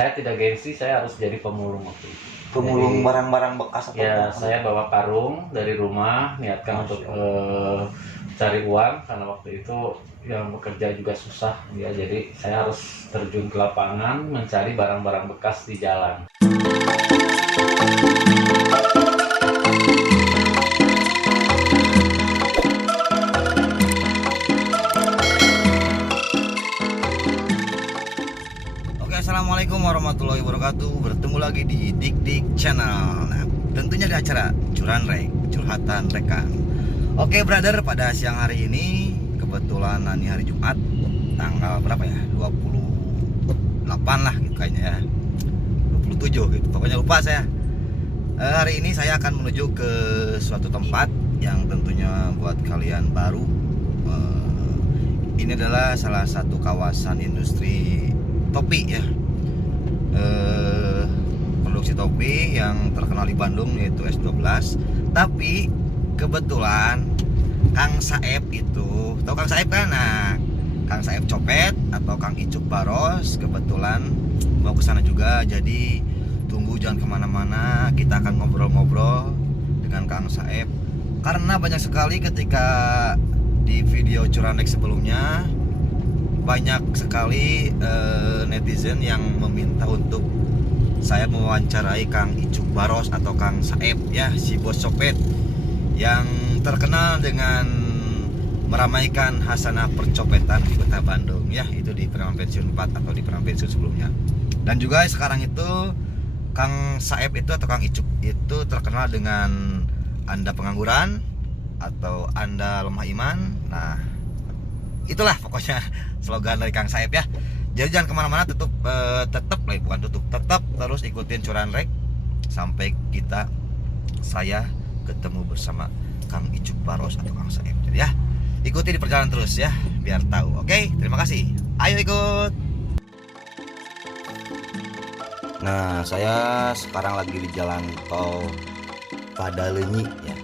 saya tidak gengsi, saya harus jadi pemulung waktu itu. Pemulung barang-barang bekas atau Ya, apa? saya bawa karung dari rumah, niatkan untuk cari uang karena waktu itu yang bekerja juga susah ya, jadi saya harus terjun ke lapangan mencari barang-barang bekas di jalan. Assalamualaikum warahmatullahi wabarakatuh. Bertemu lagi di Dik Channel. Nah, tentunya di acara Curanrek, curhatan rekan. Oke, brother, pada siang hari ini kebetulan ini hari Jumat, tanggal berapa ya? 28 lah gitu kayaknya ya. 27 gitu. Pokoknya lupa saya. Hari ini saya akan menuju ke suatu tempat yang tentunya buat kalian baru. Ini adalah salah satu kawasan industri topi ya, produksi topi yang terkenal di Bandung yaitu S12. Tapi kebetulan Kang Saeb itu, tahu Kang Saeb kan? Nah, Kang Saeb Copet atau Kang Icuk Baros kebetulan mau ke sana juga. Jadi tunggu, jangan kemana-mana, kita akan ngobrol-ngobrol dengan Kang Saeb karena banyak sekali ketika di video Curanrek sebelumnya banyak sekali netizen yang meminta untuk saya mewawancarai Kang Icuk Baros atau Kang Saeb ya, si bos copet yang terkenal dengan meramaikan hasanah percopetan di kota Bandung ya, itu di Preman Pensiun 4 atau di Preman Pensiun sebelumnya. Dan juga sekarang itu Kang Saeb itu atau Kang Icuk itu terkenal dengan Anda pengangguran atau Anda lemah iman. Nah, itulah pokoknya slogan dari Kang Saeb ya. Jadi jangan kemana-mana, tetap terus ikutin Curanrek sampai saya ketemu bersama Kang Icuk Baros atau Kang Saeb. Jadi ya, ikuti di perjalanan terus ya, biar tahu. Oke, terima kasih. Ayo ikut. Nah, saya sekarang lagi di jalan tol Padalenyi ya.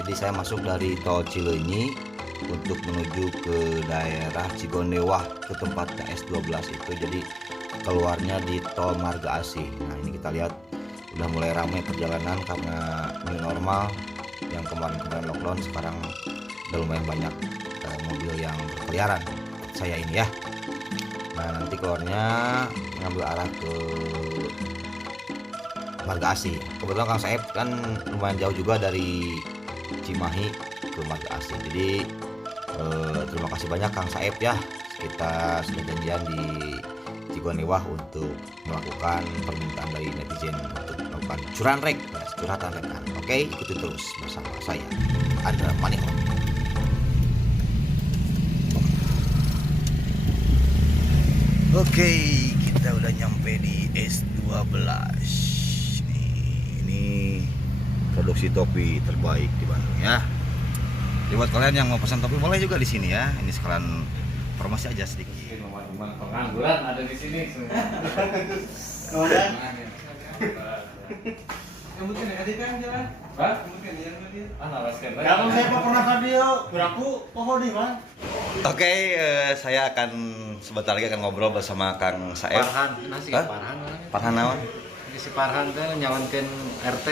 Jadi saya masuk dari tol Cileunyi untuk menuju ke daerah Cigondewa, ke tempat S12 itu. Jadi keluarnya di tol Marga Asih. Nah, ini kita lihat udah mulai ramai perjalanan karena new normal. Yang kemarin lockdown, sekarang udah lumayan banyak mobil yang berkeliaran saya ini ya. Nah, nanti keluarnya ngambil arah ke Marga Asih. Kebetulan Kang Saeb kan lumayan jauh juga dari Cimahi ke Marga Asih. Jadi terima kasih banyak Kang Saeb ya, kita sudah janjian di Cigondewa untuk melakukan permintaan dari netizen untuk melakukan Curanrek ya, curhatan rekan. Oke, ikuti terus bersama saya Andra Manihot. Oke, kita udah nyampe di S12 nih. Ini produksi topi terbaik di Bandung ya. Jadi buat kalian yang mau pesan topi boleh juga di sini ya. Ini sekalian promosi aja sedikit. Teman-teman pengangguran ada di sini semua. Mungkin ada kan jalan? Hah? Mungkin jalan dia. Naraskan. Kalau saya pernah ke dia, beraku pohon di mana? Oke, saya akan sebentar lagi akan ngobrol bersama Kang Saeb. Farhan, nasi Hah? Farhan. Farhan naon? Si Farhan teh nyawankeun RT.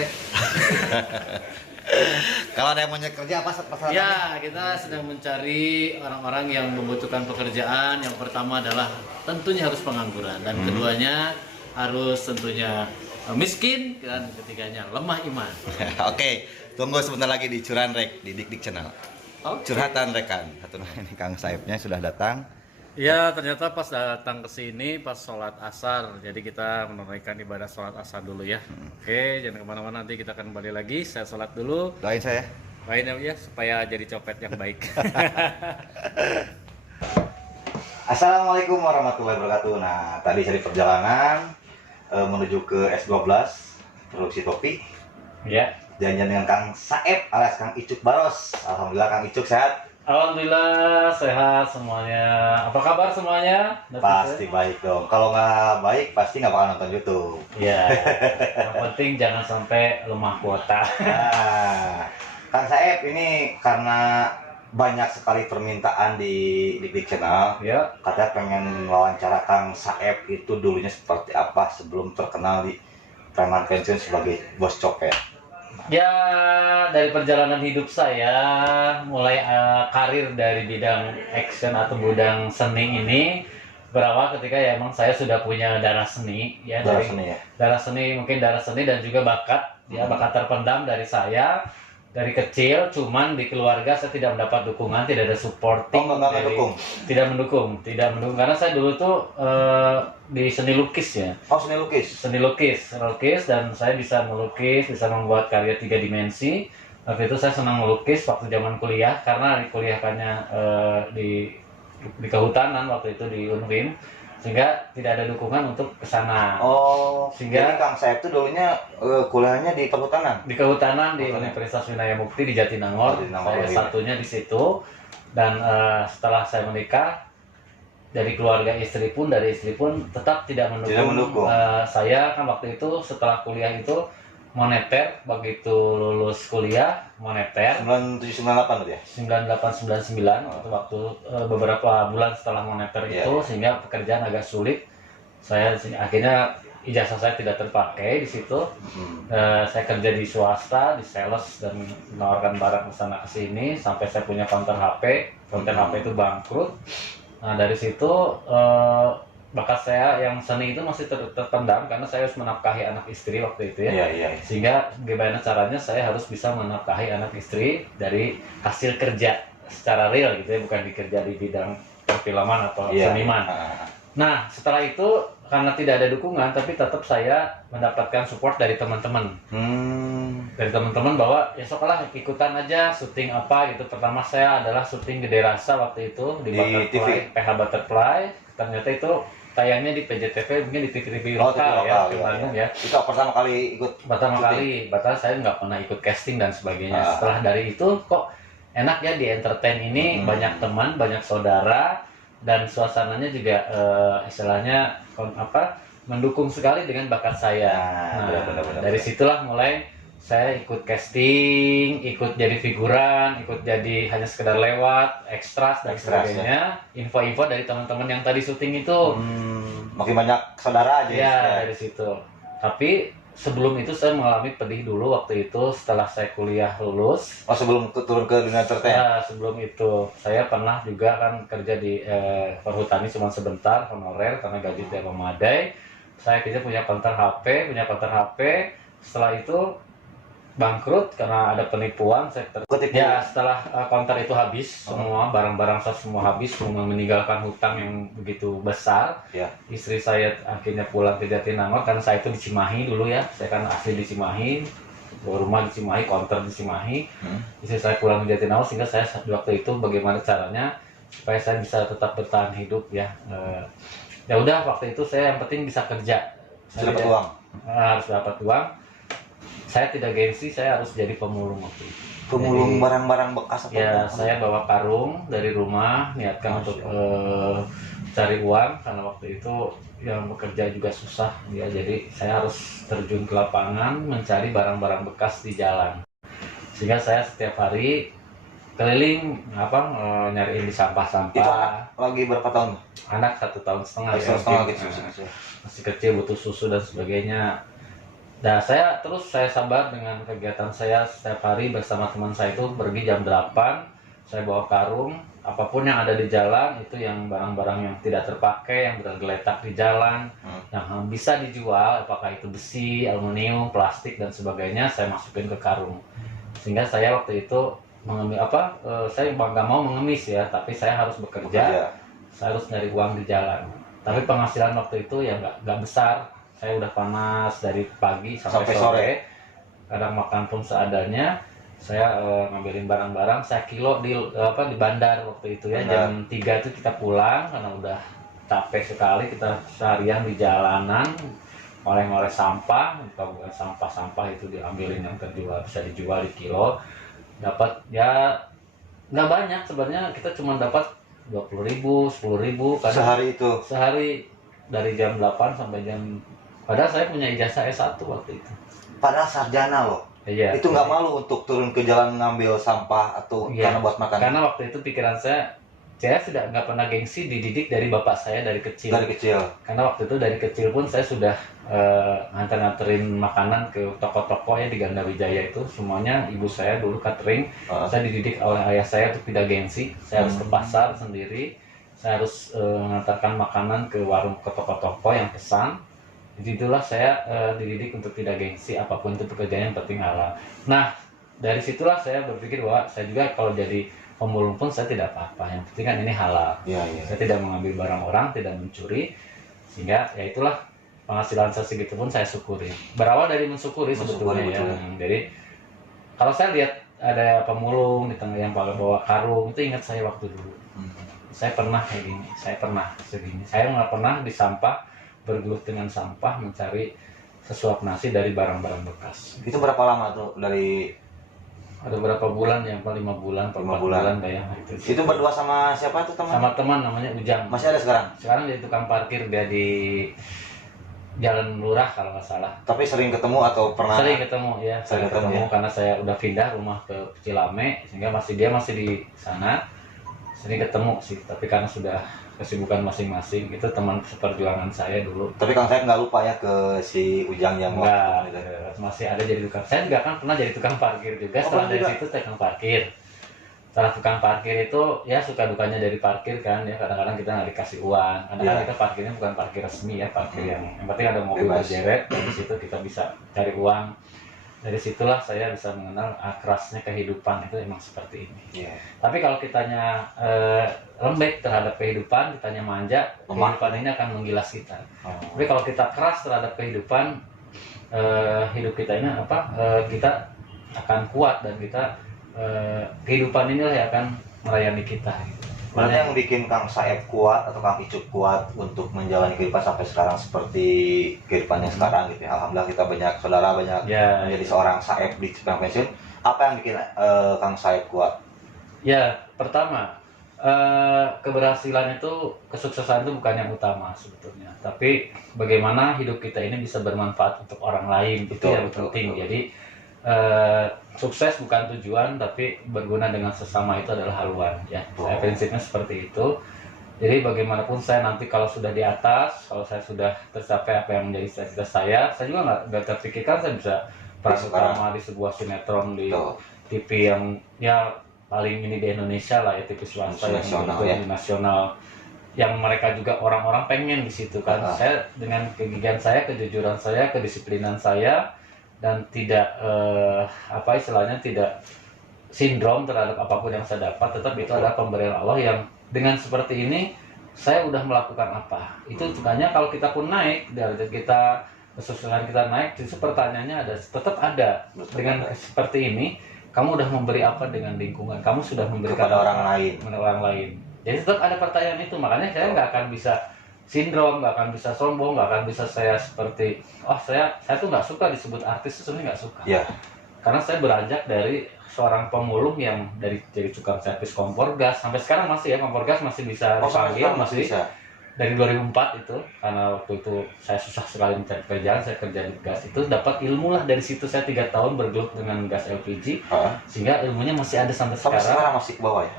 Kalau ada yang mau nyari kerja apa persyaratannya? Ya, kita sedang mencari orang-orang yang membutuhkan pekerjaan. Yang pertama adalah tentunya harus pengangguran dan keduanya harus tentunya miskin dan ketiganya lemah iman. Oke, tunggu sebentar lagi di Curanrek di Dik Channel. Oke. Curhatan rekan. Satu ini Kang Saebnya sudah datang. Ya, ternyata pas datang ke sini pas sholat asar, jadi kita menunaikan ibadah sholat asar dulu ya. Oke, jangan kemana-mana, nanti kita akan kembali lagi. Saya sholat dulu, Doain saya. lain ya supaya jadi copet yang baik. Assalamualaikum warahmatullahi wabarakatuh. Nah, tadi saya di perjalanan menuju ke S12 produksi topi. Ya, Janjian dengan Kang Saeb alias Kang Icuk Baros. Alhamdulillah Kang Icuk sehat. alhamdulillah sehat semuanya. Apa kabar semuanya? Pasti baik dong. Kalau nggak baik pasti nggak bakal nonton YouTube. Ya, yang penting jangan sampai lemah kuota. Nah, Kang Saeb ini karena banyak sekali permintaan di Big Channel. Ya, Katanya pengen wawancara Kang Saep itu dulunya seperti apa sebelum terkenal di preman pensiun sebagai bos copet. ya dari perjalanan hidup saya, mulai karir dari bidang action atau bidang seni ini berawal ketika ya emang saya sudah punya darah seni, ya Darah dari seni ya. darah seni, mungkin darah seni dan juga bakat, ya bakat terpendam dari saya dari kecil. Cuman di keluarga saya tidak mendapat dukungan, tidak ada supporting, Nggak dukung. tidak mendukung karena saya dulu tuh di seni lukis ya. Oh, seni lukis. Seni lukis dan saya bisa melukis, bisa membuat karya 3 dimensi. Waktu itu saya senang melukis waktu zaman kuliah karena kuliahkannya di kehutanan waktu itu di Unwim, sehingga tidak ada dukungan untuk ke sana. Oh, Sehingga- jadi Kang Saep itu dulunya kuliahnya di kehutanan. Di kehutanan di Kehutanan. Universitas Winaya Mukti di Jatinangor. Jatinangor, Saya iya. satunya di situ. Dan setelah saya menikah, dari keluarga istri pun tetap tidak mendukung. Tidak mendukung. Saya kan waktu itu setelah kuliah itu moneter, begitu lulus kuliah moneter 9798 berarti ya. 9899 itu waktu beberapa bulan setelah moneter Iya, itu, iya. sehingga pekerjaan agak sulit. Saya akhirnya ijazah saya tidak terpakai di situ. Saya kerja di swasta, di sales dan menawarkan barang ke sana ke sini sampai saya punya counter HP. Counter HP itu bangkrut. Nah, dari situ bakat saya yang seni itu masih terpendam karena saya harus menafkahi anak istri waktu itu ya. Iya, iya. Sehingga gimana caranya saya harus bisa menafkahi anak istri dari hasil kerja secara real gitu ya, bukan dikerja di bidang perfilman atau Iya. seniman. Nah, setelah itu karena tidak ada dukungan, tapi tetap saya mendapatkan support dari teman-teman. Dari teman-teman bahwa ya sokalah ikutan aja syuting apa gitu. Pertama saya adalah syuting Gede Rasa waktu itu di Di Butterfly, TV. PH Butterfly. Ternyata itu tayangnya di PJTV, mungkin di TV-TV Oh, lokal TV ya, lokal, di iya, Bandung iya. ya. Itu pertama kali ikut Pertama syuting. kali, bahkan saya nggak pernah ikut casting dan sebagainya. Ah. Setelah dari itu kok enak ya di entertain ini, banyak teman, banyak saudara, dan suasananya juga istilahnya mendukung sekali dengan bakat saya. Nah, benar-benar. Dari situlah mulai saya ikut casting, ikut jadi figuran, ikut jadi hanya sekedar lewat, ekstras dan Ekstras, sebagainya. Info-info dari teman-teman yang tadi syuting itu. Makin banyak saudara aja. Ya, dari situ. Tapi sebelum itu saya mengalami pedih dulu waktu itu setelah saya kuliah lulus. Oh, sebelum turun ke dunia entertain. Ya, sebelum itu saya pernah juga kan kerja di perhutani cuma sebentar, honorer karena gaji tidak memadai. Saya kerja punya counter HP. Setelah itu bangkrut karena ada penipuan. Ketipu. Ya, setelah counter itu habis, semua barang-barang saya semua habis, meninggalkan hutang yang begitu besar. Ya. Istri saya akhirnya pulang ke Jatinangor karena saya itu di Cimahi dulu ya. Saya kan asli di Cimahi, rumah di Cimahi, counter di Cimahi. Istri saya pulang ke Jatinangor sehingga saya waktu itu bagaimana caranya supaya saya bisa tetap bertahan hidup ya. Ya udah, waktu itu saya yang penting bisa kerja. Bisa dapat uang. Harus dapat uang. Saya tidak gengsi, saya harus jadi pemulung waktu itu. Pemulung Jadi, barang-barang bekas apa? ya, saya bawa karung dari rumah, niatkan untuk cari uang karena waktu itu yang bekerja juga susah ya. Jadi saya harus terjun ke lapangan mencari barang-barang bekas di jalan. Sehingga saya setiap hari keliling nyariin di Itu sampah-sampah. lagi berapa tahun? Anak 1,5 tahun ya, Setengah mungkin. gitu. Masih kecil, butuh susu dan sebagainya. Nah, saya sabar dengan kegiatan saya setiap hari bersama teman saya itu pergi jam 8, saya bawa karung, apapun yang ada di jalan itu yang barang-barang yang tidak terpakai, yang tergeletak di jalan, yang bisa dijual, apakah itu besi, aluminium, plastik dan sebagainya, saya masukin ke karung. Sehingga saya waktu itu saya nggak mau mengemis ya, tapi saya harus bekerja. Saya harus nyari uang di jalan. Tapi penghasilan waktu itu ya nggak besar. Saya udah panas dari pagi sampai sore. Kadang makan pun seadanya. Saya ngambilin barang-barang. Saya kilo di bandar waktu itu ya. Jam 3 itu kita pulang karena udah capek sekali. Kita seharian di jalanan, ngoleh-ngoleh sampah. Bukan sampah-sampah itu diambilin yang terjual, bisa dijual di kilo. Dapat ya nggak banyak sebenarnya. Kita cuma dapat 20.000, 10.000 Sehari itu. sehari dari jam 8 sampai jam. Padahal saya punya ijazah S1 waktu itu. Padahal sarjana loh. Iya. Itu nggak malu untuk turun ke jalan ngambil sampah atau Iya. karena buat makan? Karena waktu itu pikiran saya sudah nggak pernah gengsi, dididik dari bapak saya dari kecil. Dari kecil. Karena waktu itu dari kecil pun saya sudah nganter-nganterin makanan ke toko-toko ya di Ganda Wijaya itu, semuanya ibu saya dulu catering. Saya dididik oleh ayah saya untuk tidak gengsi. Saya harus ke pasar sendiri, saya harus mengantarkan makanan ke warung, ke toko-toko yang pesan. Jadi itulah saya dididik untuk tidak gengsi, apapun itu pekerjaan yang penting halal. Nah, dari situlah saya berpikir bahwa saya juga kalau jadi pemulung pun saya tidak apa-apa, yang penting kan ini halal. Iya, iya. Saya tidak mengambil barang orang, tidak mencuri, sehingga ya itulah penghasilan saya segitu pun saya syukuri. Berawal dari mensyukuri sebetulnya ya. Jadi kalau saya lihat ada pemulung di tengah yang bawa karung, itu ingat saya waktu dulu. Saya pernah kayak gini, saya pernah segini. Saya nggak pernah di sampah bergelut dengan sampah mencari sesuap nasi dari barang-barang bekas. Itu berapa lama tuh dari? Ada berapa bulan ya, 5 bulan, 4 bulan kayak Itu berdua sama siapa tuh teman? sama teman namanya Ujang. Masih ada sekarang? Sekarang jadi tukang parkir, dia di Jalan Lurah kalau nggak salah. Tapi sering ketemu atau pernah? Sering ketemu ya, Sering ketemu ya? karena saya udah pindah rumah ke Cilame, sehingga dia masih di sana. Sering ketemu sih, tapi karena sudah kesibukan masing-masing, itu teman seperjuangan saya dulu. Tapi Kang Saib nggak lupa ya ke si Ujang yang Enggak, waktu itu? masih ada jadi tukang. Saya juga kan pernah jadi tukang parkir juga. Setelah dari juga? situ tukang parkir. Setelah tukang parkir itu ya suka dukanya dari parkir kan ya, kadang-kadang kita nggak dikasih uang. Kadang-kadang kita parkirnya bukan parkir resmi ya, parkir yang penting ada mobil Bebas. berderet. Dari situ kita bisa cari uang. Dari situlah saya bisa mengenal kerasnya kehidupan itu emang seperti ini. Iya. Tapi kalau kitanya lembek terhadap kehidupan, kitanya manja, kehidupan ini akan menggilas kita. Tapi kalau kita keras terhadap kehidupan, hidup kita ini kita akan kuat, dan kita kehidupan inilah yang akan merayani kita. Berarti yang bikin Kang Saib kuat atau Kang Icuk kuat untuk menjalani kehidupan sampai sekarang seperti kehidupan yang sekarang gitu ya. Alhamdulillah kita banyak saudara, banyak menjadi seorang Saib di Cipayung Pensiun. Apa yang bikin Kang Saib kuat? Ya, pertama keberhasilan itu, kesuksesan itu bukan yang utama sebetulnya, tapi bagaimana hidup kita ini bisa bermanfaat untuk orang lain, itu yang penting. Jadi sukses bukan tujuan, tapi berguna dengan sesama itu adalah haluan ya. Saya prinsipnya seperti itu. Jadi bagaimanapun saya nanti kalau sudah di atas, kalau saya sudah tercapai apa yang menjadi cita-cita saya juga nggak terpikirkan saya bisa peran utama di sebuah sinetron di TV yang ya paling ini di Indonesia lah ya, TV swasta yang di nasional, yang mereka juga orang-orang pengen di situ kan. Saya dengan kegigihan saya, kejujuran saya, kedisiplinan saya, dan tidak tidak sindrom terhadap apapun yang saya dapat, tetap itu adalah pemberian Allah yang dengan seperti ini saya udah melakukan apa. Itu makanya kalau kita pun naik, derajat kita, kesuksesan kita naik, justru pertanyaannya tetap ada. Dengan seperti ini, kamu udah memberi apa dengan lingkungan? Kamu sudah memberikan kepada orang lain. Jadi tetap ada pertanyaan itu. Makanya saya nggak akan bisa sindrom, nggak akan bisa sombong, nggak akan bisa saya seperti saya tuh nggak suka disebut artis, sebenarnya nggak suka. Yeah. Karena saya beranjak dari seorang pemulung yang jadi tukang servis kompor gas, sampai sekarang masih ya, kompor gas masih bisa dipanggil, masih bisa. Dari 2004 itu, karena waktu itu saya susah sekali mencari pekerjaan, saya kerja di gas itu, dapat ilmu lah dari situ. Saya 3 tahun bergelut dengan gas LPG, sehingga ilmunya masih ada sampai sekarang. Sekarang masih ke bawah ya?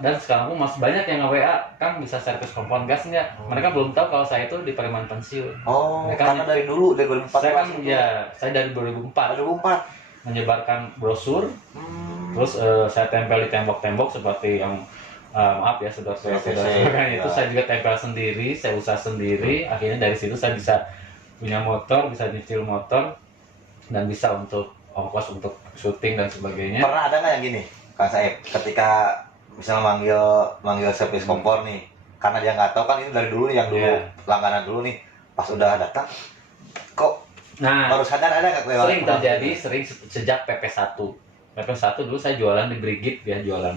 Dan sekarang pun masih banyak yang nge-WA, Kang bisa servis kompor gas nggak? Mereka belum tahu kalau saya itu di Periman pensiun. Karena dari dulu, dari 2004 saya kan saya dari 2004 menyebarkan brosur, terus saya tempel di tembok-tembok seperti yang maaf ya saudara-saudara itu, saya juga tempel sendiri, saya usaha sendiri. Akhirnya dari situ saya bisa punya motor, bisa nyicil motor, dan bisa untuk ongkos untuk syuting dan sebagainya. Pernah ada nggak yang gini, Kang Saib, ketika misalnya manggil servis kompor nih, karena dia nggak tahu kan ini dari dulu nih, yang dulu langganan dulu nih, pas udah datang kok baru sadar, ada nggak? Sering terjadi, sering sejak PP1 dulu saya jualan di Brigit ya, jualan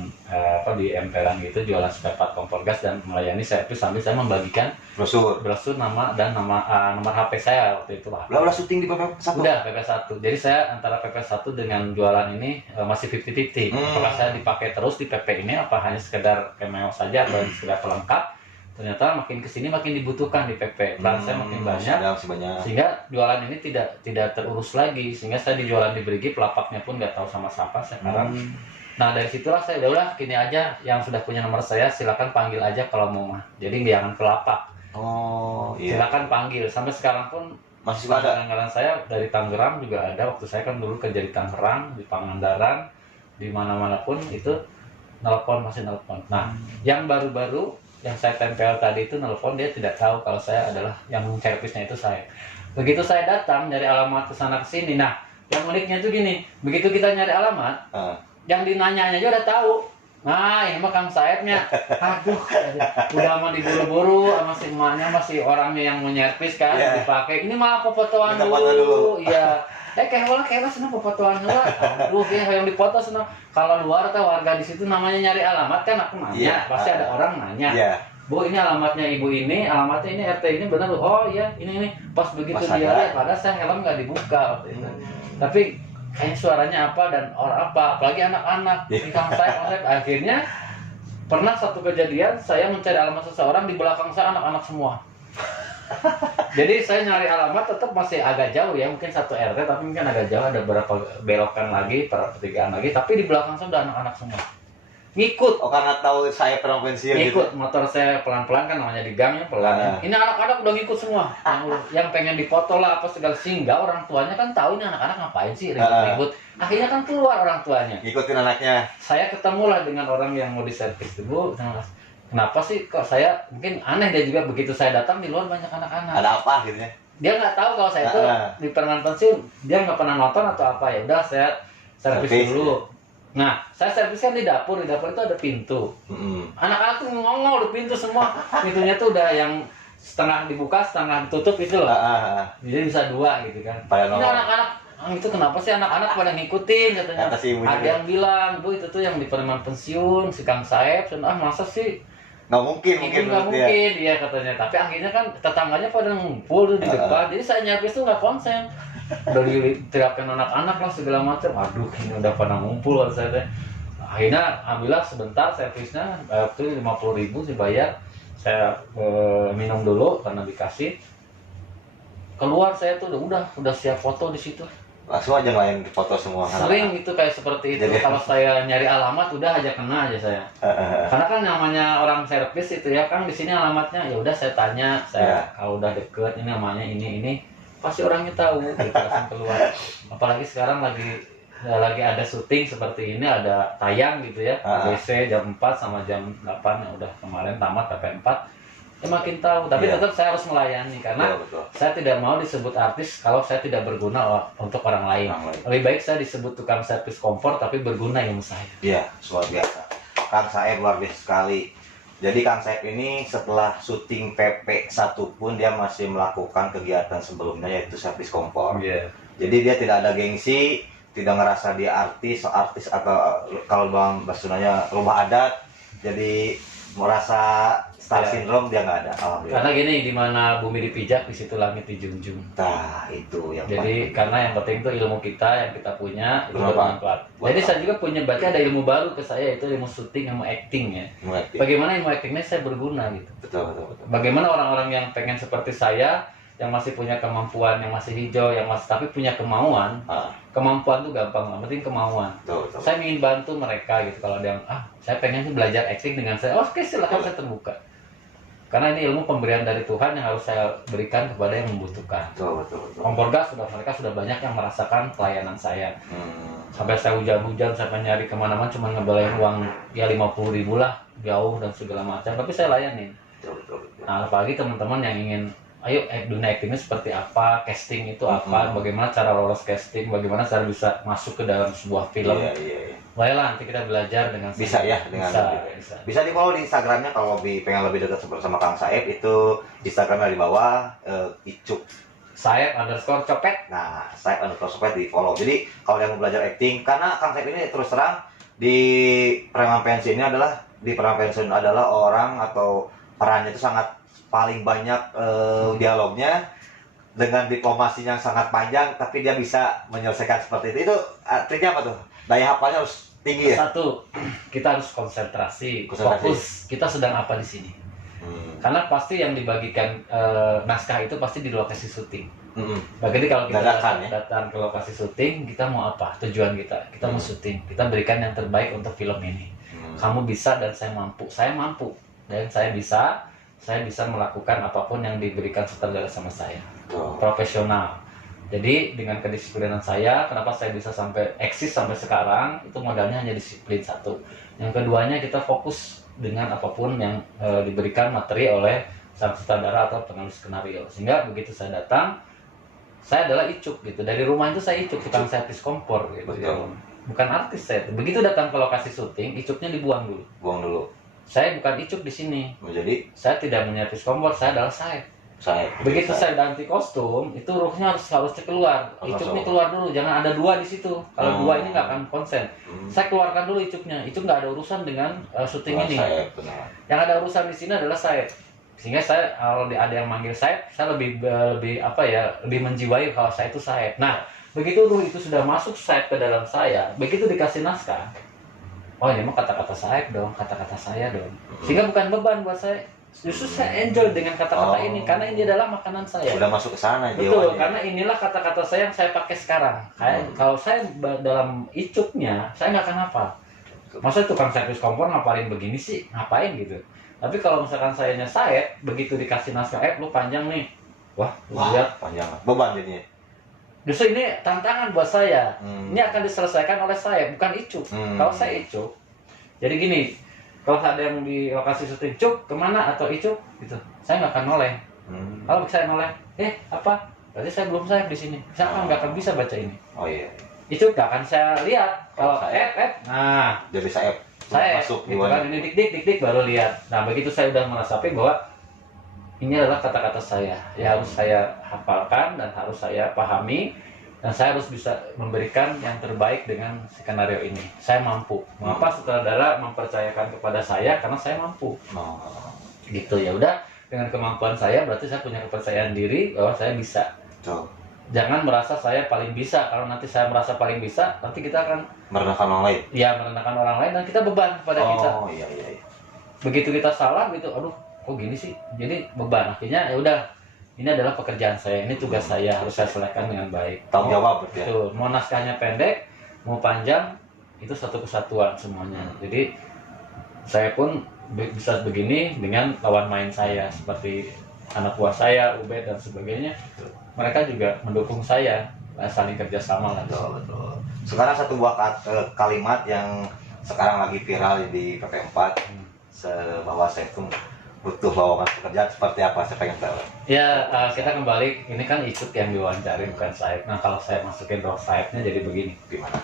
di emperan gitu, jualan spare part kompor gas dan melayani servis sambil saya membagikan brosur nama dan nomor HP saya waktu itu. Udah syuting di PP1? Udah PP1. Jadi saya antara PP1 dengan jualan ini masih 50-50. Apakah saya dipakai terus di PP ini, apa hanya sekedar cameo saja atau sekedar pelengkap. ternyata makin kesini makin dibutuhkan di PP, peran saya makin banyak, masih banyak. sehingga jualan ini tidak terurus lagi, sehingga saya dijualan di Brigi, pelapaknya pun nggak tahu sama siapa sekarang. Nah dari situlah saya udah gini aja, yang sudah punya nomor saya silakan panggil aja kalau mau mah, jadi jangan ke lapak. Oh iya. Silakan panggil, sampai sekarang pun Masih suka ada. langganan saya dari Tangerang juga ada, waktu saya kan dulu kerja di Tangerang, di Pangandaran, di mana-mana pun itu masih nelpon. Nah yang baru-baru yang saya tempel tadi itu nelpon, dia tidak tahu kalau saya adalah yang servisnya itu saya. Begitu saya datang nyari alamat ke sana ke sini, nah yang uniknya itu gini, begitu kita nyari alamat, yang dinanyanya aja udah tahu. Nah, ini mah Kang Saepnya. Aduh, udah mah diburu-buru sama si emaknya, masih orangnya yang menyervis kan, dipakai. Ini malah fotoan dulu. Iya. Kayak sana fotoan dulu. Aduh, yang dipoto sana. Kalau luar tuh warga di situ namanya nyari alamat kan aku nanya, pasti ada orang nanya. Bu, ini alamatnya ibu ini, alamatnya ini RT ini benar. Oh iya, ini. Pas begitu dia lihat, padahal saya helm nggak dibuka waktu itu. Tapi kayak suaranya apa dan orang apa, apalagi anak-anak. Kang Saep akhirnya pernah satu kejadian saya mencari alamat seseorang, di belakang saya anak-anak semua. Jadi saya nyari alamat tetap masih agak jauh ya, mungkin satu RT tapi mungkin agak jauh, ada beberapa belokan lagi, pertigaan lagi, tapi di belakang saya udah anak-anak semua ngikut. Oh karena tahu saya pernah pensiun ngikut gitu. Motor saya pelan-pelan kan, namanya di gang ya pelan. Ini anak-anak udah ngikut semua, yang pengen dipoto lah apa segala, sehingga orang tuanya kan tahu ini anak-anak ngapain sih ribut-ribut. Akhirnya kan keluar orang tuanya, Ngikutin anaknya. saya ketemulah dengan orang yang mau diservis dulu. Kenapa sih kok saya, mungkin aneh dia juga, begitu saya datang di luar banyak anak-anak. Ada apa gitu ya? Dia nggak tahu kalau saya itu di permanent pensiun, dia nggak pernah nonton atau apa, ya udah saya servis dulu. Nah, saya servis kan di dapur itu ada pintu. Anak-anak tuh ngongol di pintu semua. Pintunya tuh udah yang setengah dibuka, setengah ditutup itu loh. Jadi bisa dua gitu kan. Ini anak-anak itu kenapa sih anak-anak pada ngikutin katanya. Ada yang bilang, Bu itu tuh yang di permanent pensiun si Kang Saep. Masa sih? Nggak mungkin Dia katanya. Tapi akhirnya kan tetangganya pada ngumpul di depan. Jadi saya nyervis tuh nggak konsen. Udah diteriakin anak-anak lah segala macam. Aduh, ini udah pada ngumpul saya teh. Akhirnya ambillah sebentar servisnya, itu 50.000 dibayar. Saya minum dulu karena dikasih. Keluar saya tuh udah siap foto di situ. Langsung aja main foto semua. Sering itu kayak seperti itu. Kalau saya nyari alamat udah aja kena aja saya. Karena kan namanya orang servis itu ya, kan di sini alamatnya, ya udah saya tanya, kalau udah deket ini namanya ini pasti orangnya tahu, gitu, langsung keluar. Apalagi sekarang lagi ada syuting seperti ini, ada tayang gitu ya, ABC jam 4 sama jam 8, udah kemarin tamat PP 4. Ya makin tahu, tapi tetap saya harus melayani karena saya tidak mau disebut artis kalau saya tidak berguna untuk orang lain. Lebih baik saya disebut tukang servis kompor tapi berguna ilmu saya. Iya, luar biasa. Kang Saep luar biasa sekali. Jadi Kang Saep ini setelah syuting PP 1 pun dia masih melakukan kegiatan sebelumnya, yaitu servis kompor. Jadi dia tidak ada gengsi, tidak ngerasa dia artis atau kalau Bang Basunanya rumah adat, jadi merasa star syndrome, dia nggak ada. Karena gini, di mana bumi dipijak di situ langit dijunjung. Nah itu yang jadi karena yang penting itu ilmu kita yang kita punya itu bermanfaat. Jadi saya juga punya, berarti ada ilmu baru ke saya, itu ilmu syuting, ilmu acting ya. Bagaimana ilmu actingnya saya berguna gitu. Betul. Bagaimana orang-orang yang pengen seperti saya, yang masih punya kemampuan, yang masih hijau, yang masih tapi punya kemauan. Kemampuan tuh gampang, yang penting kemauan. Saya ingin bantu mereka gitu. Kalau ada yang saya pengen sih belajar acting dengan saya, oke silakan, saya terbuka. Karena ini ilmu pemberian dari Tuhan yang harus saya berikan kepada yang membutuhkan. Kompor gas mereka sudah banyak yang merasakan pelayanan saya. Sampai saya hujan-hujan, sampai nyari kemana-mana cuma ngebelain uang ya 50.000 lah, jauh dan segala macam. Tapi saya layanin. Nah apalagi teman-teman yang ingin, ayo dunia actingnya seperti apa, casting itu apa, bagaimana cara lolos casting, bagaimana cara bisa masuk ke dalam sebuah film. Baiklah, nanti kita belajar dengan bisa ya, dengan bisa di follow di Instagramnya kalau pengen lebih dekat sama Kang Saep, itu Instagramnya di bawah, Icuk Saep_copet. Nah, Saep_copet di follow. Jadi kalau yang mau belajar acting, karena Kang Saep ini terus terang di Preman Pensiun ini adalah orang atau perannya itu sangat paling banyak dialognya dengan diplomasi yang sangat panjang, tapi dia bisa menyelesaikan seperti itu. Itu triknya apa tuh? Daya hafalnya harus tinggi ya. Satu, kita harus konsentrasi. Fokus kita sedang apa di sini. Karena pasti yang dibagikan naskah itu pasti di lokasi syuting. Jadi kalau kita Dadakan, ya? datang ke lokasi syuting, kita mau apa? Tujuan kita mau syuting. Kita berikan yang terbaik untuk film ini. Kamu bisa dan saya mampu. Saya mampu dan saya bisa melakukan apapun yang diberikan sutradara sama saya. Profesional. Jadi dengan kedisiplinan saya, kenapa saya bisa sampai eksis sampai sekarang? Itu modalnya hanya disiplin satu. Yang keduanya kita fokus dengan apapun yang diberikan materi oleh sang sutradara atau penulis skenario, sehingga begitu saya datang, saya adalah icuk gitu. Dari rumah itu saya icuk, tukang servis kompor gitu. Bukan artis saya. Begitu datang ke lokasi syuting, icuknya dibuang dulu. Buang dulu. Saya bukan icuk di sini. Jadi Saya tidak menyervis kompor, saya adalah saya. Begitu saya ganti kostum, itu ruhnya harusnya keluar. Icuknya keluar dulu, jangan ada dua di situ. Kalau dua ini nggak akan konsen. Saya keluarkan dulu icuknya. Icuk nggak ada urusan dengan syuting ini. Yang ada urusan di sini adalah saya. Sehingga saya kalau ada yang manggil saya lebih menjiwai kalau saya itu saya. Nah, begitu ruh itu sudah masuk saya ke dalam saya, begitu dikasih naskah, oh ini mah kata-kata saya dong, kata-kata saya dong. Sehingga bukan beban buat saya. Justru saya enjoy dengan kata-kata ini karena ini adalah makanan saya. Udah masuk ke sana. Betul, karena inilah kata-kata saya yang saya pakai sekarang. Kayak kalau saya dalam icuknya, saya nggak akan hafal. Masa tukang servis kompor ngapalin begini sih, ngapain gitu. Tapi kalau misalkan sayanya Saeb, begitu dikasih naskah, lu panjang nih. Wah, lihat panjang. Beban jadinya. Justru ini tantangan buat saya. Ini akan diselesaikan oleh saya, bukan icuk. Kalau saya icuk, jadi gini. Kalau ada yang di lokasi syuting, cuk kemana atau icuk gitu, saya nggak akan noleh. Kalau saya noleh, apa? Berarti saya belum sayap di sini. Saya nggak akan bisa baca ini. Oh iya. Itu nggak akan saya lihat. Kalau nah, jadi saya masuk gitu kan, ini dik baru lihat. Nah begitu saya udah merasapi bahwa ini adalah kata-kata saya, ya harus saya hafalkan dan harus saya pahami. Dan saya harus bisa memberikan yang terbaik dengan skenario ini. Saya mampu. Mengapa sutradara mempercayakan kepada saya? Karena saya mampu. Gitu ya udah. Dengan kemampuan saya berarti saya punya kepercayaan diri bahwa saya bisa. Jangan merasa saya paling bisa. Kalau nanti saya merasa paling bisa, nanti kita akan merendahkan orang lain. Iya, merendahkan orang lain dan kita beban kepada kita. Oh iya. Begitu kita salah gitu, aduh, kok gini sih? Jadi beban. Akhirnya ya udah. Ini adalah pekerjaan saya, ini tugas saya, harus saya selesaikan dengan baik. Tanggung jawab ya. Mau naskahnya pendek, mau panjang, itu satu kesatuan semuanya. Jadi saya pun bisa begini dengan lawan main saya seperti anak buah saya, Ubed dan sebagainya. Mereka juga mendukung saya, saling kerjasama lah. Betul. Sekarang satu buah kalimat yang sekarang lagi viral di PP4 bahwa saya itu butuh lowongan pekerjaan seperti apa, saya pengen tahu. Ya, kita kembali, ini kan Icuk yang diwawancara bukan Saeb. Nah kalau saya masukin roh Saebnya jadi begini. Gimana?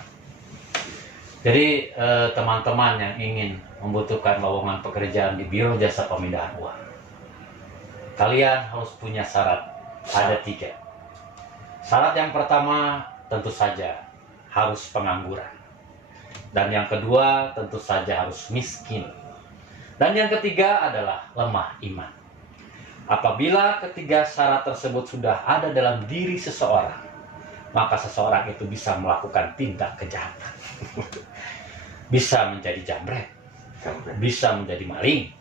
Jadi teman-teman yang ingin membutuhkan lowongan pekerjaan di Biro Jasa Pemindahan Uang, kalian harus punya syarat, ada 3. Syarat yang pertama tentu saja harus pengangguran. Dan yang kedua tentu saja harus miskin. Dan yang ketiga adalah lemah iman. Apabila ketiga syarat tersebut sudah ada dalam diri seseorang, maka seseorang itu bisa melakukan tindak kejahatan. Bisa menjadi jambret, bisa menjadi maling,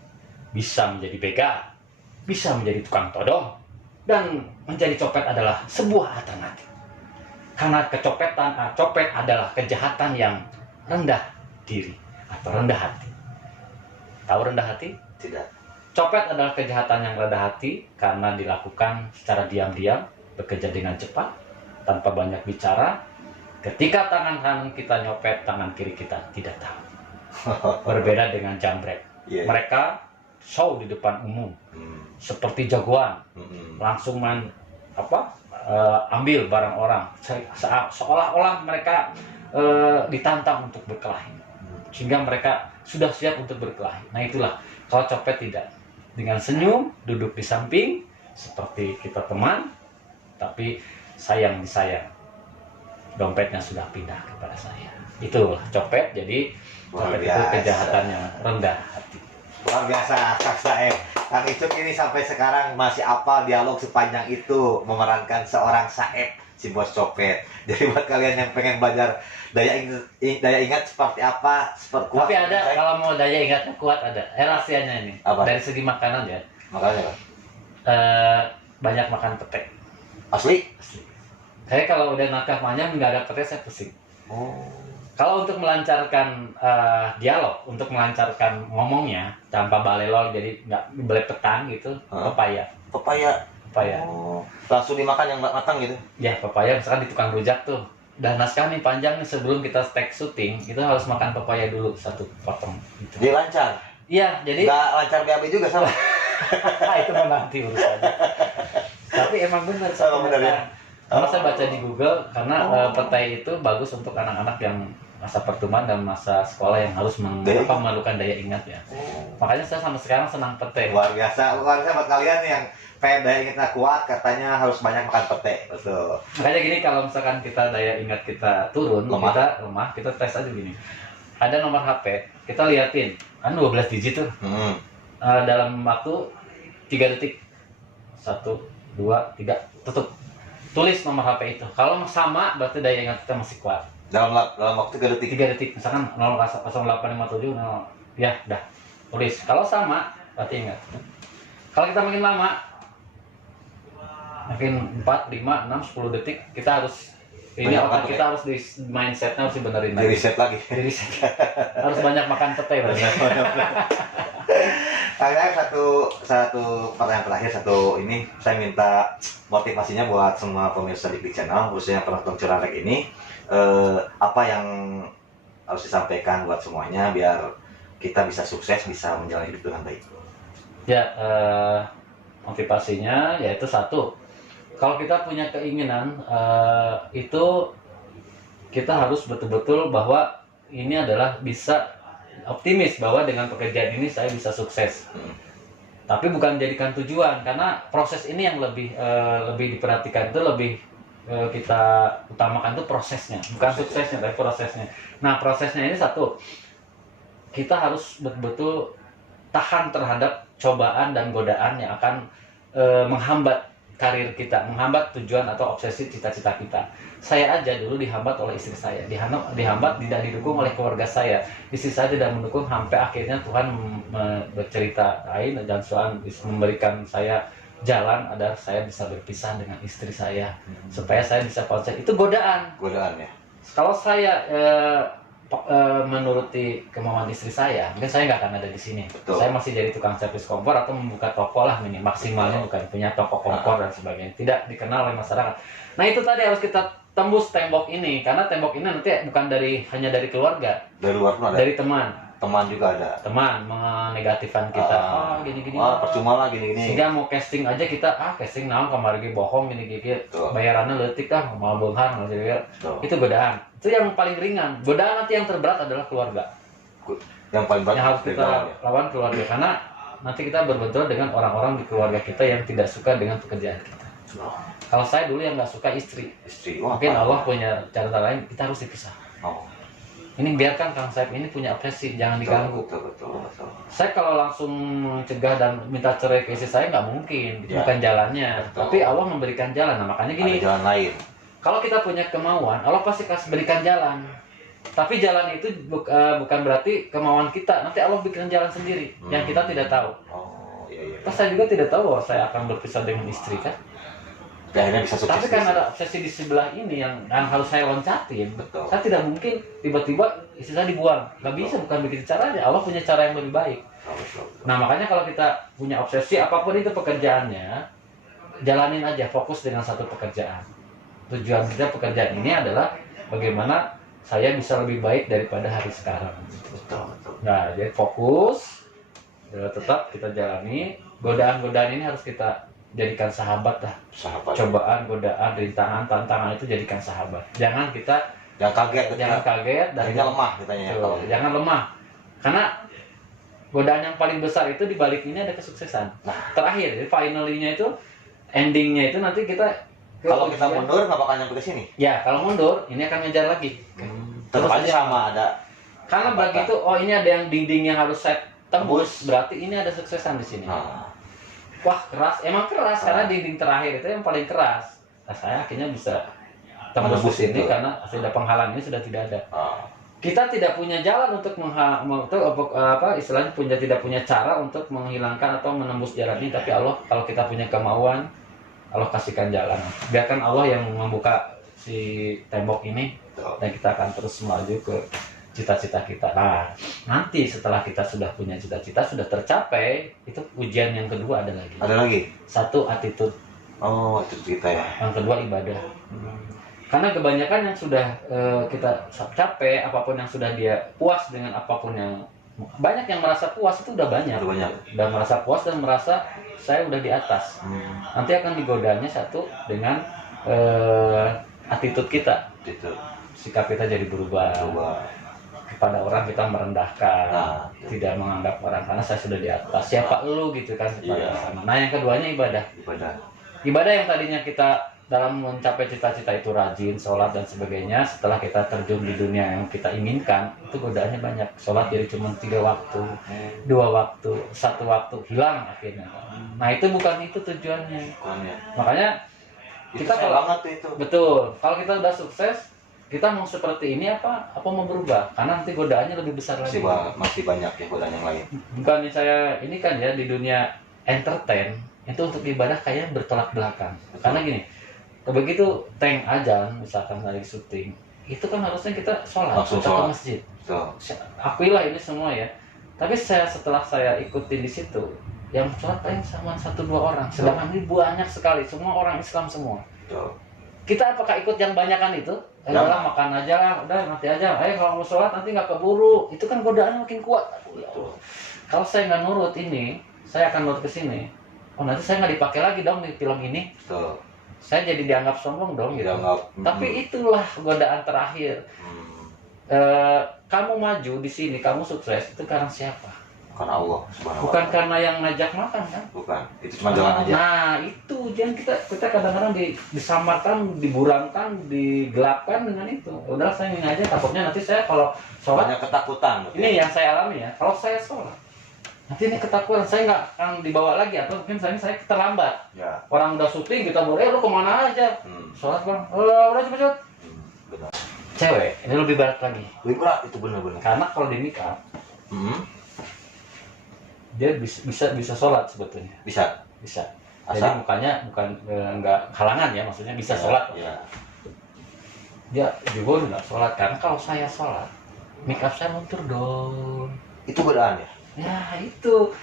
bisa menjadi begal, bisa menjadi tukang todong, dan menjadi copet adalah sebuah alternatif. Karena copet adalah kejahatan yang rendah diri atau rendah hati. Tahu rendah hati? Tidak. Copet adalah kejahatan yang rendah hati karena dilakukan secara diam-diam, bekerja dengan cepat, tanpa banyak bicara. Ketika tangan kanan kita nyopet, tangan kiri kita tidak tahu. Berbeda dengan jambret. Mereka show di depan umum, seperti jagoan, langsung ambil barang orang, seolah-olah mereka ditantang untuk berkelahi, sehingga mereka sudah siap untuk berkelahi. Nah itulah, kalau copet tidak, dengan senyum, duduk di samping, seperti kita teman, tapi sayang disayang, dompetnya sudah pindah kepada saya. Itulah copet. Jadi copet itu kejahatannya rendah hati. Luar biasa, Kang Saeb. Kang Icuk ini sampai sekarang masih apal dialog sepanjang itu memerankan seorang Saeb, si bos copet. Jadi buat kalian yang pengen belajar daya ingat seperti apa, seperti kuat. Tapi ada kalau mau daya ingatnya kuat ada. Rahasianya ini. Apa? Dari segi makanan ya. Makanya Pak. Banyak makan pete. Asli? Saya kalau udah nakah manyam nggak ada pete saya pusing. Oh. Kalau untuk melancarkan dialog, untuk melancarkan ngomongnya tanpa balelol jadi nggak belepetan gitu, pepaya. Pepaya. Oh. Langsung dimakan yang matang gitu. Ya, pepaya misalkan di tukang rujak tuh. Udah naskah nih panjang nih sebelum kita take syuting, itu harus makan pepaya dulu satu potong gitu. Dia lancar. Iya, jadi Nggak lancar BAB juga sama. itu mah nanti urusannya. Tapi emang benar Emang benar ya? Karena saya baca di Google karena petai itu bagus untuk anak-anak yang masa pertumbuhan dan masa sekolah yang harus memerlukan daya ingat ya. Makanya saya sampai sekarang senang petai. Luar biasa buat kalian yang pengen daya ingatnya kuat, katanya harus banyak makan pete. Betul. Makanya gini, kalau misalkan kita daya ingat kita turun, kita tes aja gini. Ada nomor HP, kita liatin, kan 12 digit tuh. Dalam waktu 3 detik. 1, 2, 3, tutup. Tulis nomor HP itu. Kalau sama berarti daya ingat kita masih kuat. Dalam waktu 3 detik. 3 detik, misalkan 0857, ya dah. Tulis. Kalau sama berarti ingat. Kalau kita makin lama, makin 4, 5, 6, 10 detik, kita harus otak kita harus di mindsetnya harus dibenerin lagi. Di reset lagi. Harus banyak makan pete berarti. Saya satu pertanyaan terakhir, ini saya minta motivasinya buat semua pemirsa di Klik Channel, khususnya penonton Curarek ini, apa yang harus disampaikan buat semuanya biar kita bisa sukses, bisa menjalani hidup dengan baik. Ya, motivasinya yaitu satu, kalau kita punya keinginan itu kita harus betul-betul bahwa ini adalah bisa optimis bahwa dengan pekerjaan ini saya bisa sukses. Tapi bukan jadikan tujuan, karena proses ini yang lebih diperhatikan, itu lebih kita utamakan itu prosesnya, bukan suksesnya tapi prosesnya. Nah, prosesnya ini satu, kita harus betul-betul tahan terhadap cobaan dan godaan yang akan menghambat karir kita, menghambat tujuan atau obsesi cita-cita kita. Saya aja dulu dihambat oleh istri saya, dihambat tidak didukung oleh keluarga saya. Istri saya tidak mendukung sampai akhirnya Tuhan bercerita lain dan Tuhan memberikan saya jalan agar saya bisa berpisah dengan istri saya, supaya saya bisa konsen. Itu godaan. Godaan ya. Kalau saya menuruti kemauan istri saya, mungkin saya nggak akan ada di sini. Betul. Saya masih jadi tukang servis kompor atau membuka toko lah, ini maksimalnya bukan punya toko kompor dan sebagainya. Tidak dikenal oleh masyarakat. Nah, itu tadi harus kita tembus tembok ini, karena tembok ini nanti bukan hanya dari keluarga, dari luar pun ada. dari teman juga ada. Teman menegatifan kita, gini-gini. Percuma lah gini-gini. Sehingga mau casting aja kita, casting naon kamar lagi bohong gini-gini. Bayarannya leutik lah, mau beunghar itu godaan. Itu yang paling ringan. Godaan nanti yang terberat adalah keluarga. Yang paling berat yang harus kita lawan keluarga, karena nanti kita berbenturan dengan orang-orang di keluarga kita yang tidak suka dengan pekerjaan kita. Kalau saya dulu yang nggak suka istri. Mungkin Allah punya cara lain, kita harus dipisah. Ini biarkan Kang Saeb ini punya obsesi, jangan diganggu. Betul. Saya kalau langsung mencegah dan minta cerai ke istri saya nggak mungkin, itu bukan jalannya. Betul. Tapi Allah memberikan jalan. Nah, makanya gini. Ada jalan lain. Kalau kita punya kemauan, Allah pasti kasih berikan jalan. Tapi jalan itu bukan berarti kemauan kita. Nanti Allah bikin jalan sendiri yang kita tidak tahu. Iya. Pas saya juga tidak tahu bahwa saya akan berpisah dengan istri kan. Akhirnya bisa sukses. Tapi kan ada obsesi di sebelah ini yang harus saya loncatin. Betul. Saya tidak mungkin tiba-tiba istri saya dibuang. Gak bisa, bukan begitu caranya. Allah punya cara yang lebih baik. Nah, makanya kalau kita punya obsesi apapun itu pekerjaannya, jalanin aja, fokus dengan satu pekerjaan. Tujuan kita pekerjaan ini adalah bagaimana saya bisa lebih baik daripada hari sekarang. Betul. Nah, jadi fokus, tetap kita jalani. Godaan-godaan ini harus kita jadikan sahabat lah. Cobaan, godaan, rintangan, tantangan itu jadikan sahabat. Jangan kaget dan lemah katanya. Jangan lemah. Karena godaan yang paling besar itu di balik ini ada kesuksesan. Nah, terakhir, jadi finally-nya itu, ending-nya itu nanti kita kalau kita mundur nggak bakal nyampe ke sini. Ya, kalau mundur ini akan ngejar lagi. Tetap aja sama ada. Karena begitu, ini ada yang dinding yang harus saya tembus, berarti ini ada suksesan di sini. Wah keras, emang keras karena dinding terakhir itu yang paling keras. Nah, saya akhirnya bisa tembus di sini karena sudah penghalang ini sudah tidak ada. Kita tidak punya jalan untuk istilahnya tidak punya cara untuk menghilangkan atau menembus jalan ini, tapi Allah kalau kita punya kemauan, Allah kasihkan jalan. Biarkan Allah yang membuka si tembok ini dan kita akan terus maju ke cita-cita kita. Nah, nanti setelah kita sudah punya cita-cita, sudah tercapai, itu ujian yang kedua ada lagi. Ada lagi? Satu, attitude. Oh, attitude kita ya. Yang kedua, ibadah. Karena kebanyakan yang sudah kita capai, apapun yang sudah dia puas dengan apapun yang banyak yang merasa puas itu udah banyak. Udah merasa puas dan merasa saya udah di atas. Nanti akan digodanya satu dengan attitude kita. Sikap kita jadi berubah. Kepada orang kita merendahkan, tidak menganggap orang karena saya sudah di atas. Siapa lu gitu kan kepada sana. Nah, yang keduanya ibadah. Ibadah yang tadinya kita dalam mencapai cita-cita itu rajin, sholat dan sebagainya. Setelah kita terjun di dunia yang kita inginkan, itu godaannya banyak. Sholat jadi cuma 3 waktu, 2 waktu, 1 waktu hilang akhirnya. Nah, itu bukan itu tujuannya. Makanya kita kalau betul, kalau kita udah sukses, kita mau seperti ini apa mau berubah, karena nanti godaannya lebih besar lagi. Masih banyak ya godaan yang lain. Bukan saya ini kan ya di dunia entertain itu untuk ibadah kayak bertolak belakang. Karena gini, begitu tank aja misalkan lagi syuting, itu kan harusnya kita sholat, kita ke masjid. Akuilah ini semua ya. Tapi setelah saya ikutin di situ, yang sholat paling sama 1-2 orang, sedangkan ini banyak sekali, semua orang Islam semua. Kita apakah ikut yang banyakan itu? Udah makan aja lah, udah mati aja. Kalau mau sholat nanti nggak keburu. Itu kan godaannya makin kuat. Kalau saya nggak nurut ini, saya akan nurut ke sini. Oh nanti saya nggak dipakai lagi dong di film ini. Saya jadi dianggap sombong dong gitu. Tapi itulah godaan terakhir. Kamu maju di sini, kamu sukses itu karena siapa? Karena Allah bukan karena yang ngajak makan kan? Bukan, itu cuma jalan aja. Nah itu jangan kita kadang-kadang disamarkan, diburamkan, digelapkan dengan itu. Udah saya ingin aja, takutnya nanti saya kalau sholat banyak ketakutan. Ini yang saya alami ya. Kalau saya sholat, nanti ini ketakutan saya nggak akan dibawa lagi atau mungkin saya terlambat. Orang udah syuting kita mau, lu kemana aja? Sholat bang, udah cepet-cepet. Cewek ini lebih berat lagi. Lebih berat itu benar-benar. Karena kalau di nikah, dia bisa sholat sebetulnya. Bisa. Jadi mukanya bukan nggak halangan ya, maksudnya bisa sholat. Dia juga nggak sholat karena kalau saya sholat, make up saya luntur dong. Itu godaan ya? Ya itu.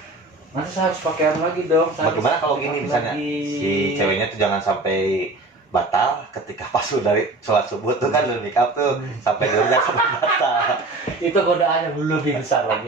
Nanti saya harus pakaian lagi dong. Bagaimana kalau gini misalnya si ceweknya tuh jangan sampai batal ketika pas dari sholat subuh tuh kan make up tuh sampai dia udah batal. Itu godaannya lebih besar lagi.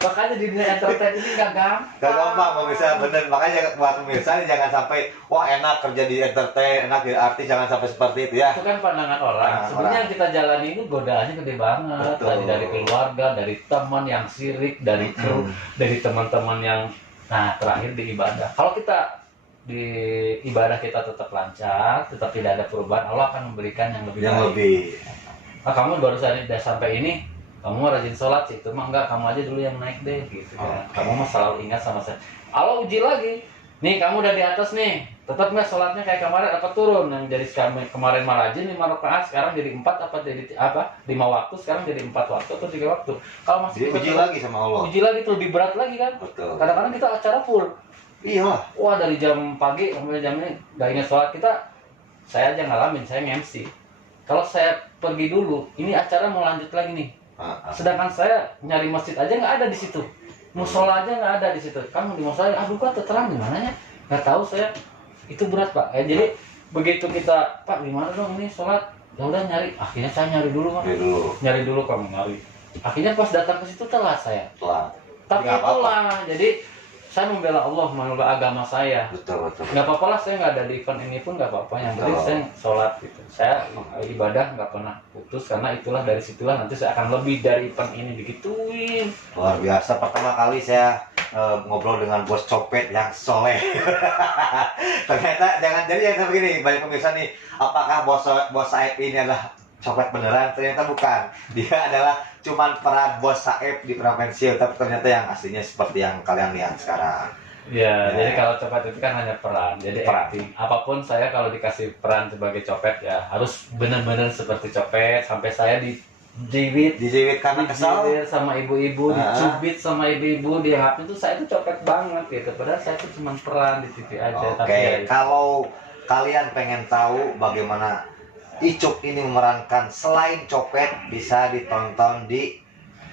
Makanya di dunia entertain ini gak gampang pemirsa, bener. Makanya buat pemirsa jangan sampai wah enak kerja di entertain, enak di artis, jangan sampai seperti itu ya. Itu kan pandangan orang. Sebenarnya yang kita jalani ini godaannya gede banget. Dari keluarga, dari teman yang sirik, dari kru, dari teman-teman yang terakhir di ibadah. Kalau kita di ibadah kita tetap lancar, tetap tidak ada perubahan, Allah akan memberikan yang lebih. Kamu baru saja sampai ini, kamu rajin sholat sih, itu mah enggak, kamu aja dulu yang naik deh gitu kan. Kamu mah selalu ingat sama saya. Allah uji lagi, nih kamu udah di atas nih, tetap nggak sholatnya kayak kemarin apa turun? Yang jadi kemarin mah rajin 5 rakaat, sekarang jadi 4 apa jadi 5 waktu, sekarang jadi 4 waktu atau 3 waktu. Kalau masih uji lagi sama Allah. Uji lagi tuh lebih berat lagi kan? Betul. Kadang-kadang kita acara full. Iya. Wah dari jam pagi sampai jam ini nggak ingat sholat kita. Saya aja ngalamin, saya nge-MC. Kalau saya pergi dulu, ini acara mau lanjut lagi nih. Sedangkan saya nyari masjid aja nggak ada di situ, musola aja nggak ada di situ. Kamu di musola, aduh Pak terang di mananya? Nggak tahu saya. Itu berat Pak. Jadi begitu kita Pak gimana dong ini sholat? Ya udah nyari. Akhirnya saya nyari dulu Pak. Nyari dulu kamu nyari. Akhirnya pas datang ke situ telat saya. Tapi itulah. Jadi saya membela Allah, membela agama saya. Betul. Nggak apa-apa lah, saya nggak ada di event ini pun nggak apa-apa. Yang penting saya sholat gitu. Saya ibadah nggak pernah putus karena itulah dari situlah nanti saya akan lebih dari event ini digituin. Luar biasa. Pertama kali saya ngobrol dengan bos copet yang soleh. Ternyata jangan jadi yang begini, banyak pemirsa nih. Apakah bos Saib ini adalah copet beneran, ternyata bukan. Dia adalah cuman peran bos Saeb di peran pensiun, tapi ternyata yang aslinya seperti yang kalian lihat sekarang. Ya, Ya. jadi kalau copet itu kan hanya peran, jadi Peran. acting. Apapun saya kalau dikasih peran sebagai copet ya harus benar-benar seperti copet, sampai saya dijibit, Dijiwit karena kesal. dijilir sama ibu-ibu, Ah. dicubit sama ibu-ibu, diharapin tuh saya tuh copet banget gitu. Padahal saya tuh cuma peran di TV aja. Oke, Tapi ya, kalau kalian pengen tahu bagaimana Icuk ini memerankan selain copet, bisa ditonton di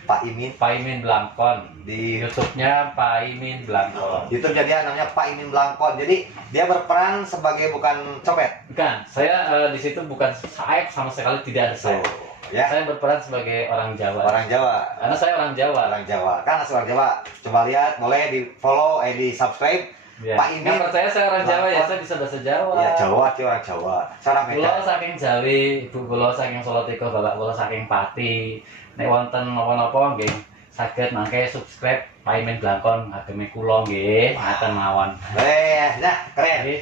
Pak Imin Pak Imin Blangkon di YouTube-nya Pak Imin Blangkon. YouTube, jadi namanya Pak Imin Blangkon. Jadi dia berperan sebagai bukan copet. Bukan, saya di situ bukan Saeb, sama sekali tidak ada saya. Ya, Saya berperan sebagai orang Jawa. orang Jawa. Karena saya orang Jawa. Orang Jawa. Kan asli orang Jawa. Coba lihat, boleh di follow, di subscribe. Ya. Pak Imin. Nggak percaya saya orang Jawa ya, Blangkon. saya bisa bahasa Jawa. Ya Jawa, dia orang Jawa. Seorang Kulo Medan. saking Jawi, ibu kulo saking Salatiga, bapak kulo saking Pati. Nek wonten napa-napa nggih saged mangke subscribe Pak Imin Blangkon ageme kulo nggih, ngaten mawon. Nah, keren. Jadi,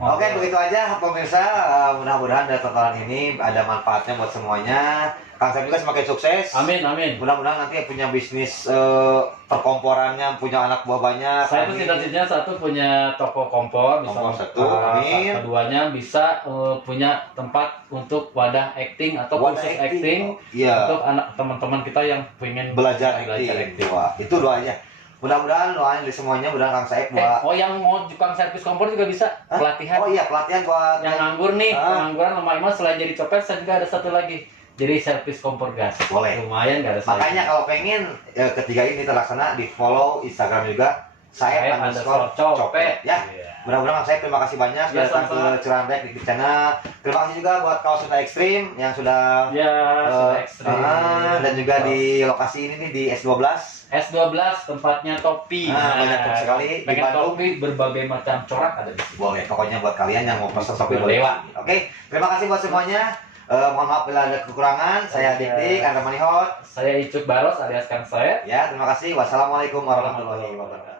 Oke, begitu aja pemirsa. Mudah-mudahan dari tontonan ini ada manfaatnya buat semuanya. Kang Saeb juga semakin sukses. Amin, amin. Mudah-mudahan nanti punya bisnis perkomporannya, punya anak buah banyak. Saya tuh Amin. cita-citanya satu punya toko kompor, bisa Kompor satu, amin. keduanya bisa punya tempat untuk wadah acting atau Wadah kursus acting. acting Iya. untuk anak teman-teman kita yang pengen Belajar acting. Wah, itu doanya. Mudah-mudahan doanya dari semuanya, mudah-mudahan Kang Saeb buat Oh, yang mau tukang servis kompor juga bisa Hah? pelatihan. Oh iya, pelatihan buat Yang nganggur nih, Ah. pengangguran lumayan. Selain jadi copet, saya juga ada satu lagi. Jadi servis kompor gas. Boleh. Lumayan nggak ada Makanya kalau pengen ketiga ini terlaksana, di follow Instagram juga Saeb_copet ya. Mudah-mudahan Kang Saeb, terima kasih banyak sudah Ya, datang ke sama-sama. Curandek di channel. Terima kasih juga buat kaos Sunda Ekstrim yang sudah Ya, sudah eh, ekstrim. dan juga di lokasi ini nih di S12. S12 tempatnya topi. Banyak topi sekali di Pengen Bandung. topi berbagai macam corak ada di sini. Boleh, pokoknya buat kalian yang mau pesan topi Boleh. boleh lewat. Oke, terima kasih buat semuanya. Mohon maaf bila ada kekurangan. Saya Oke. Dik, Anda Manihot. Saya Icuk Baros alias Kang Saeb. Ya, terima kasih. Wassalamualaikum warahmatullahi wabarakatuh.